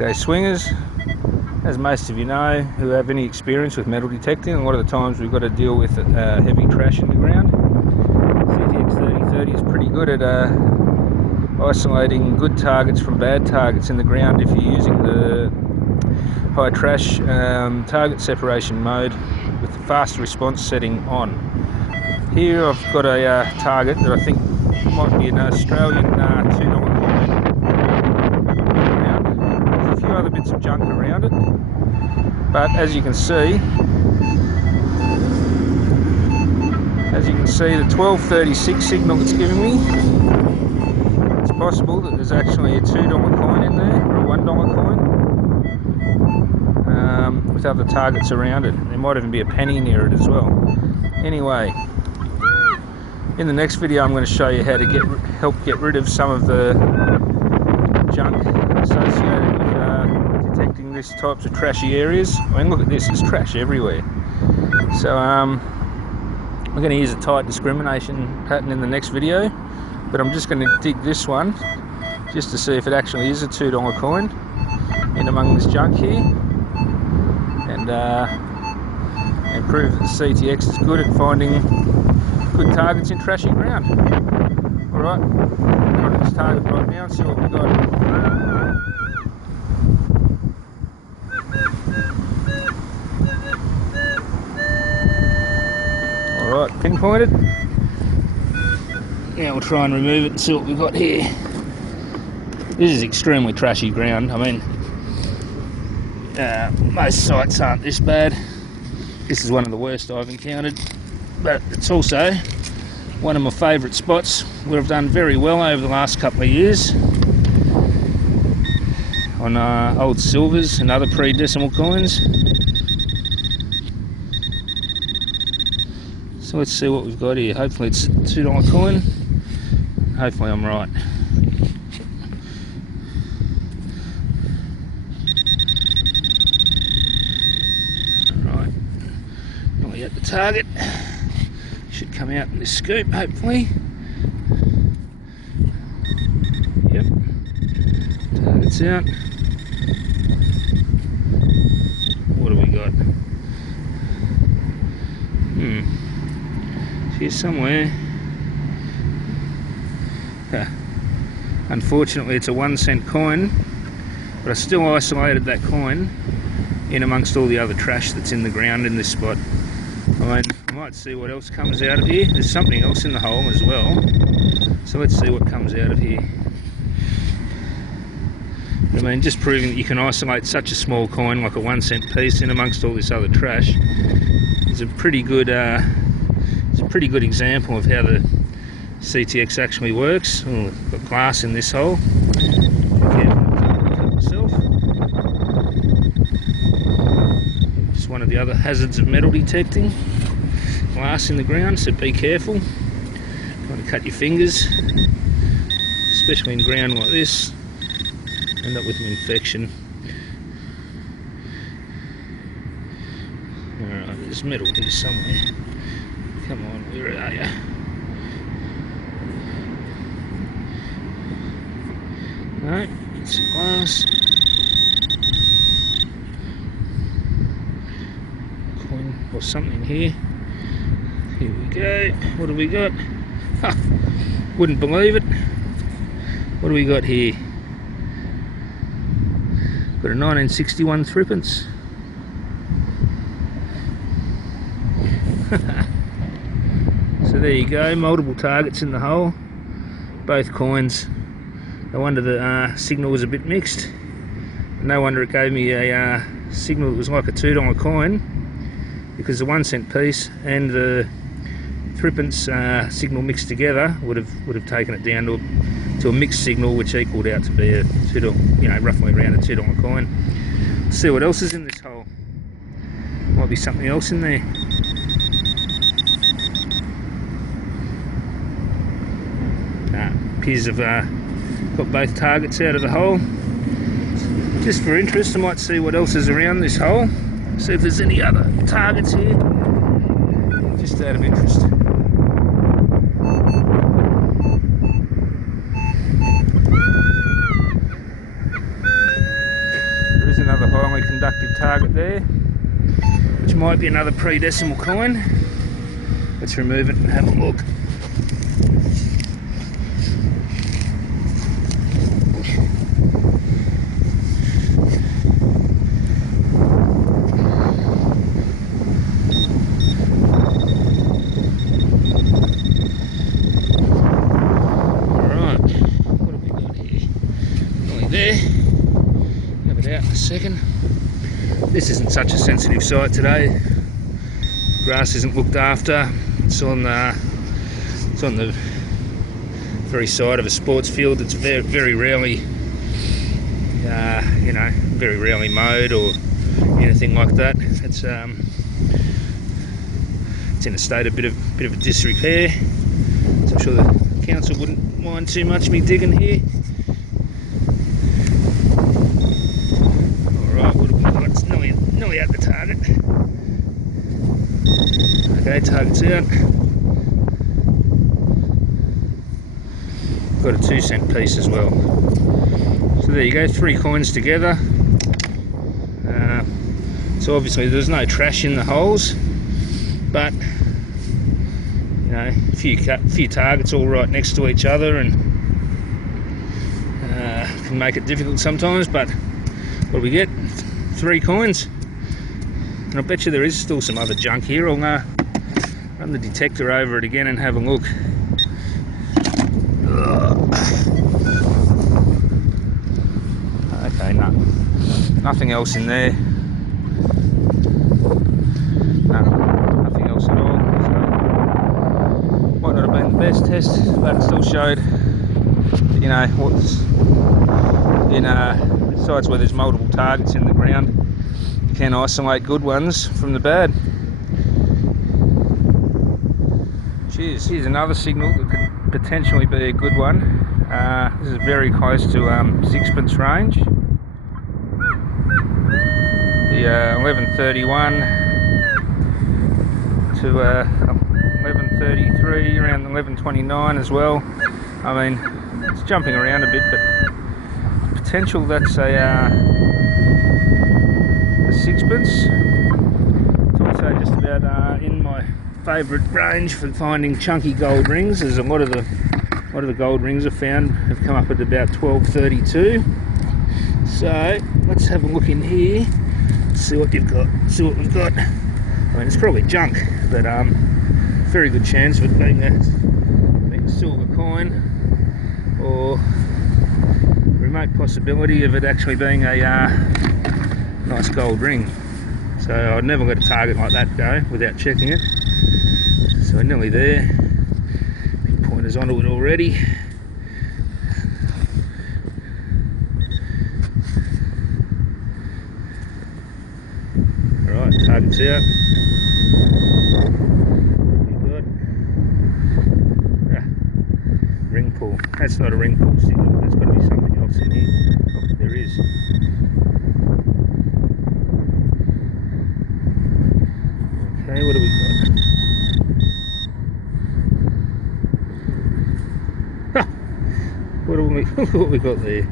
G'day swingers. As most of you know who have any experience with metal detecting, a lot of the times we've got to deal with heavy trash in the ground. CTX 3030 is pretty good at isolating good targets from bad targets in the ground if you're using the high trash target separation mode with the fast response setting on. Here I've got a target that I think might be an Australian $2 coin. There's a few other bits of junk around it, but as you can see, the 1236 signal it's giving me, it's possible that there's actually a $2 coin in there, or a $1 coin, with other targets around it. There might even be a penny near it as well. Anyway, in the next video I'm going to show you how to help get rid of some of the junk associated with detecting these types of trashy areas. I mean, look at this, there's trash everywhere. So I'm going to use a tight discrimination pattern in the next video, but I'm just going to dig this one just to see if it actually is a $2 coin in among this junk here, and prove that the CTX is good at finding good targets in trashy ground. Alright, we're on this target right now and see what we got. Alright, pinpointed. Now we'll try and remove it and see what we've got here. This is extremely trashy ground. I mean, most sites aren't this bad. This is one of the worst I've encountered, but it's also one of my favourite spots where I've done very well over the last couple of years on old silvers and other pre-decimal coins. So let's see what we've got here. Hopefully it's a $2 coin. Hopefully I'm right. Right, not yet the target. Should come out in this scoop, hopefully. Yep, target's out. What do we got? Here somewhere. Unfortunately it's a 1-cent coin, but I still isolated that coin in amongst all the other trash that's in the ground in this spot. I mean, I might see what else comes out of here. There's something else in the hole as well, so let's see what comes out of here. I mean, just proving that you can isolate such a small coin like a 1-cent piece in amongst all this other trash is a pretty good example of how the CTX actually works. Oh, I've got glass in this hole. Myself. Just one of the other hazards of metal detecting. Glass in the ground, so be careful. Try to cut your fingers, especially in ground like this. End up with an infection. Alright, there's metal here somewhere. Come on, where are you? No, it's some glass. Coin or something here. Here we go. What do we got? Ha! Wouldn't believe it. What do we got here? Got a 1961 threepence. So there you go, multiple targets in the hole, both coins. No wonder the signal was a bit mixed. No wonder it gave me a signal that was like a $2 coin, because the 1-cent piece and the threepence signal mixed together would have taken it down to a mixed signal, which equaled out to be a $2, roughly around a $2 coin. Let's see what else is in this hole. Might be something else in there. Appears to have got both targets out of the hole. Just for interest, I might see what else is around this hole. See if there's any other targets here. Just out of interest. target there, which might be another pre-decimal coin. Let's remove it and have a look. There, have it out in a second. This isn't such a sensitive site today. Grass isn't looked after. It's on the very side of a sports field. It's very rarely, very rarely mowed or anything like that. It's in a state of bit of a disrepair. So I'm sure the council wouldn't mind too much me digging here. It's nearly at the target. Okay, target's out. Got a 2-cent piece as well. So there you go, 3 coins together. So obviously there's no trash in the holes, but you know, a few targets all right next to each other, and can make it difficult sometimes. But what do we get? 3 coins, and I bet you there is still some other junk here. I'll run the detector over it again and have a look. Okay, no, nothing else in there. No, nothing else at all. So, might not have been the best test, but it still showed, you know, what's in sites where there's multiple targets in the ground, you can isolate good ones from the bad. Cheers. Here's another signal that could potentially be a good one. This is very close to 6pence range. The 1131 to 1133, around 1129 as well. I mean, it's jumping around a bit, but potential that's a 6pence. It's also just about in my favourite range for finding chunky gold rings, as a lot of the gold rings I've found have come up at about 1232. So let's have a look in here, see what we've got. I mean, it's probably junk, but very good chance of it being a silver coin, or remote possibility of it actually being a nice gold ring. So I'd never let a target like that go without checking it. So nearly there. Pointer's onto it already. Alright, target's out. What have we got? Ring pull. That's not a ring pull signal. There's got to be something else in here. Oh, there is. Okay, what have we got? What have we got there?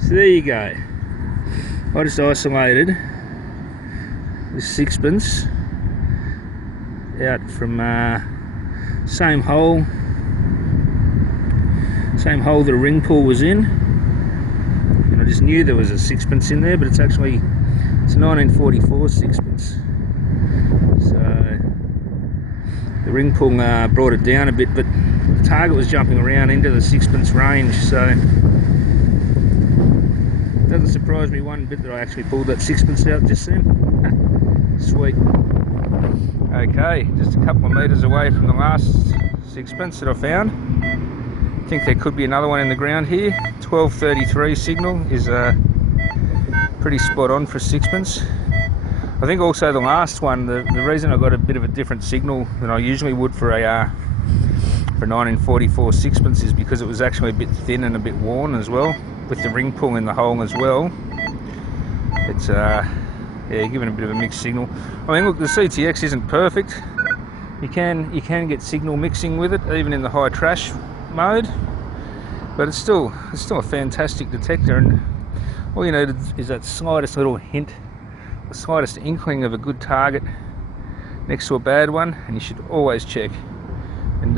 So there you go. I just isolated this 6pence out from same hole the ring pull was in, and I just knew there was a 6pence in there, but it's a 1944 6pence. So the ring pull brought it down a bit, but the target was jumping around into the 6pence range, so it doesn't surprise me one bit that I actually pulled that 6pence out just then. Sweet. Okay, just a couple of metres away from the last 6pence that I found. I think there could be another one in the ground here. 1233 signal is pretty spot on for 6pence. I think also the last one, the reason I got a bit of a different signal than I usually would for a 1944 6pence is because it was actually a bit thin and a bit worn as well, with the ring pull in the hole as well. It's yeah, giving a bit of a mixed signal. I mean, look, the CTX isn't perfect. You can get signal mixing with it, even in the high trash mode, but it's still a fantastic detector, and All you need is that slightest little hint, the slightest inkling of a good target next to a bad one, and you should always check and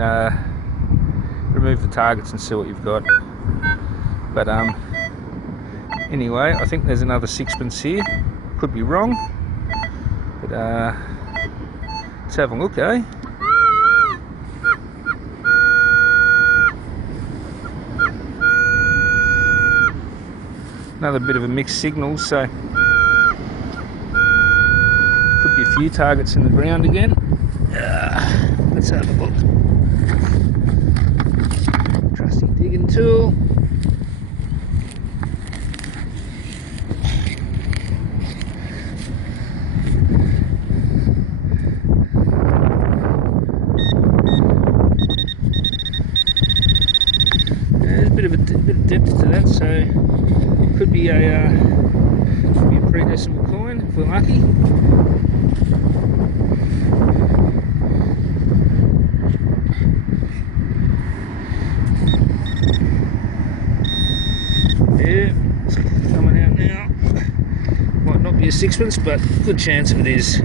remove the targets and see what you've got. But anyway, I think there's another sixpence here. Could be wrong, but let's have a look, eh? Another bit of a mixed signal, so could be a few targets in the ground again. Let's have a look. Trusty digging tool. There's a bit of depth to that, so could be a pre-decimal coin if we're lucky. Yeah, it's coming out now. Might not be a sixpence, but good chance of it is.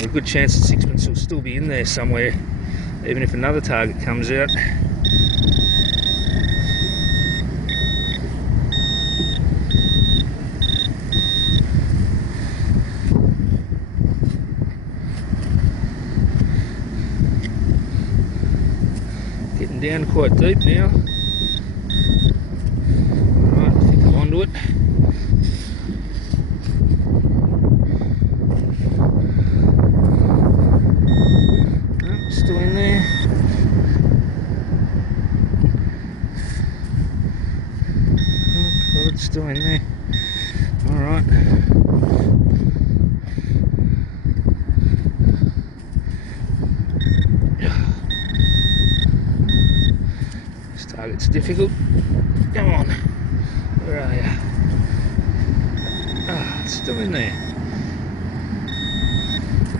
A good chance the sixpence will still be in there somewhere, even if another target comes out. Getting down quite deep now. Right, I think I'm onto it. Oh, still in there. Oh God, still in there. Alright. Target's difficult. Come on. Where are you? Ah, it's still in there.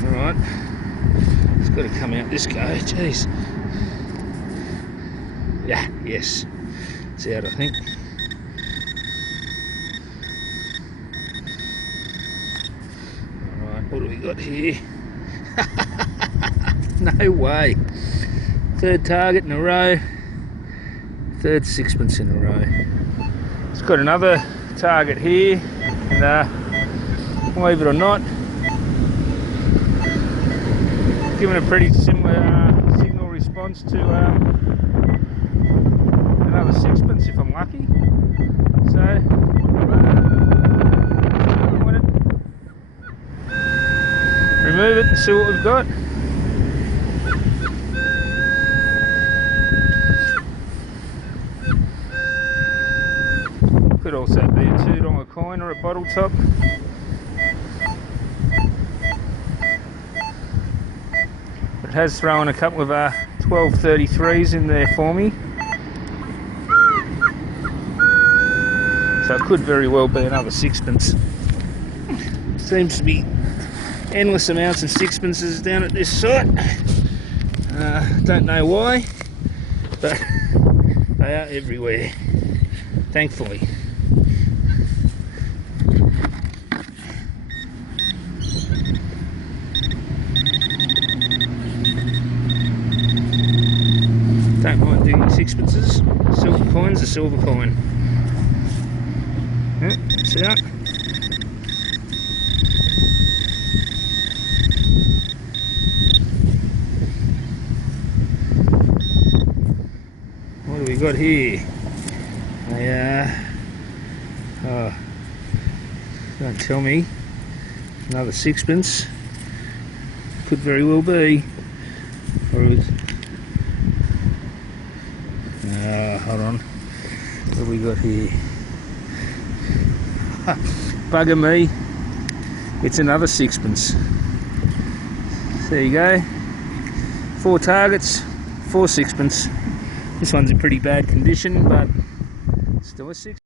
Alright. It's got to come out this guy. Jeez. Yeah, yes. It's out, I think. Alright, what do we got here? No way. Third target in a row. Third sixpence in a row. It's got another target here, and believe it or not, given a pretty similar signal response to another sixpence if I'm lucky. So, remove it and see what we've got. Could also be a $2 coin or a bottle top. It has thrown a couple of 1233s in there for me. So it could very well be another sixpence. Seems to be endless amounts of sixpences down at this site. Don't know why, but they are everywhere, thankfully. Don't mind digging sixpences. Silver coin's a silver coin. Yep, it's out. What do we got here? Oh, don't tell me. Another sixpence. Could very well be. Or it was, hold on. What have we got here? Bugger me. It's another sixpence. There you go. 4 targets, 4 sixpence. This one's in pretty bad condition, but still a six.